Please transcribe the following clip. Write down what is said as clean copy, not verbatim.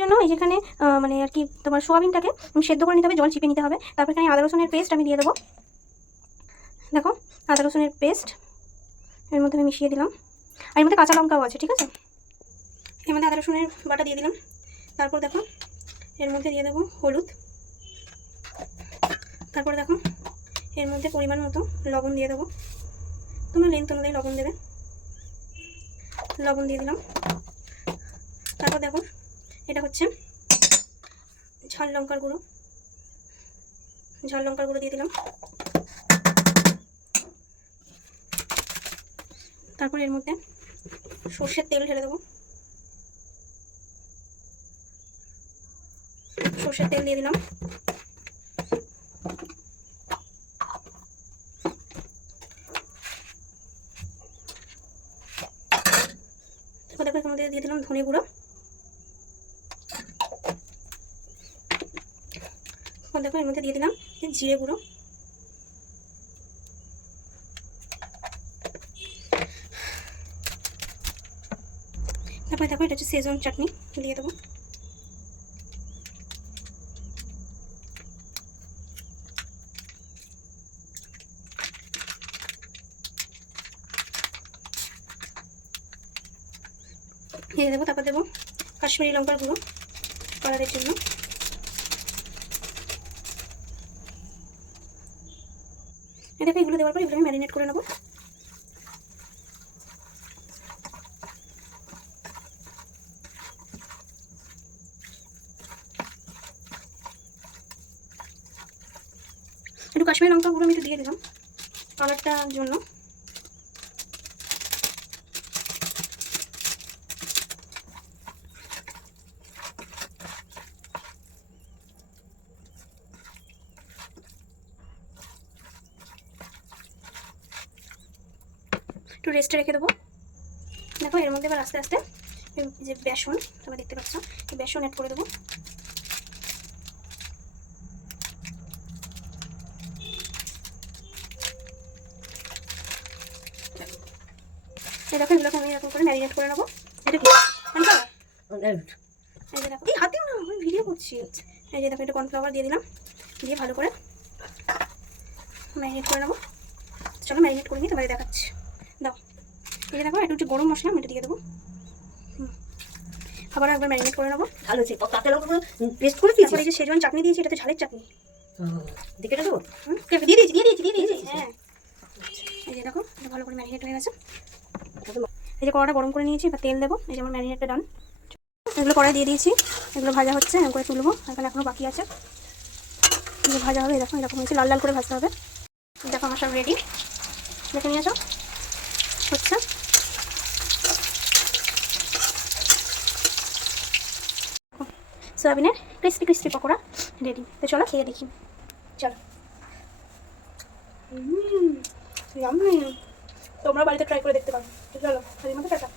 জন্য এই যেখানে মানে আর কি তোমার সোয়াবিনটাকে সেদ্ধ করে নিতে হবে, জল চিপে নিতে হবে। তারপর এখানে আদা রসুনের পেস্ট আমি দিয়ে দেবো। দেখো আদা রসুনের পেস্ট এর মধ্যে আমি মিশিয়ে দিলাম, আর এর মধ্যে কাঁচা লঙ্কাও আছে, ঠিক আছে। এর মধ্যে আদা রসুনের বাটা দিয়ে দিলাম। তারপর দেখো এর মধ্যে দিয়ে দেবো হলুদ। তারপর দেখো এর মধ্যে পরিমাণ মতো লবণ দিয়ে দেবো, তোমরা লেন্থ অনুযায়ী লবণ দেবে। লবণ দিয়ে দিলাম। তারপর দেখো এটা হচ্ছে ঝাল লঙ্কার গুঁড়ো, ঝাল লঙ্কার গুঁড়ো দিয়ে দিলাম। তারপর এর মধ্যে সর্ষের তেল ঢেলে দেবো, সর্ষের তেল দিয়ে দিলাম। তারপর দেখো এর মধ্যে দিয়ে দিলাম ধনে গুঁড়ো। দেখো এর মধ্যে দিয়ে দিলাম জিরে গুঁড়ো। তারপরে দেখো এটা হচ্ছে সেজওয়ান চাটনি দিয়ে দেবো। দিয়ে দেবো। তারপর দেবো কাশ্মীরি লঙ্কার গুঁড়ো কালারের জন্য। দেখো এগুলো দেওয়ার পর এগুলো আমি ম্যারিনেট করে নেবো। একটু কাশ্মীরি লঙ্কা গুঁড়ো আমি একটু দিয়ে দিলাম কালারটার জন্য। একটু রেস্টে রেখে দেবো। দেখো এর মধ্যে এবার আস্তে আস্তে যে বেসন তোমরা দেখতে পাচ্ছ, এই বেসন অ্যাড করে দেবো। এই দেখো এগুলোকে আমি এরকম করে ম্যারিনেট করে নেবো। এটা কি এই যে দেখো, এই হাতেও না আমি ভিডিও করছি। এই যে দেখো এটা কর্নফ্লাওয়ার দিয়ে দিলাম, দিয়ে ভালো করে ম্যারিনেট করে নেবো। চলো ম্যারিনেট করে নিই, তোমাদের দেখাচ্ছি। দাও এই যে দেখো এটা হচ্ছে গরম মশলা, আমি এটা দিয়ে দেবো। আবার একবার ম্যারিনেট করে নেবো। ভালো আছে, কাঁচা লঙ্কা পেস্ট করে দিয়েছি। এই যে সেজওয়ান চাটনি দিয়েছি, এটা তো ঝালের চাটনি। দেখে দেবো, দিয়ে দিয়েছি হ্যাঁ। এই যে দেখো এটা ভালো করে ম্যারিনেট হয়ে গেছে। এই যে কড়াটা গরম করে নিয়েছি, এবার তেল দেবো। এই যে আমার ম্যারিনেটটা ডান। এগুলো কড়াই দিয়ে দিয়েছি, এগুলো ভাজা হচ্ছে, এরকম করে তুলবো। এখানে এখনো বাকি আছে, এগুলো ভাজা হবে। দেখো এরকম হয়েছে, লাল লাল করে ভাজতে হবে। দেখো আমার সব রেডি, দেখে নিয়ে আসো হচ্ছে। সয়াবিনের ক্রিস্পি ক্রিস্পি পকোড়া রেডি। তো চলো খেয়ে দেখি, চলো। তোমরা বাড়িতে ট্রাই করে দেখতে পারো। চলো, টাটা।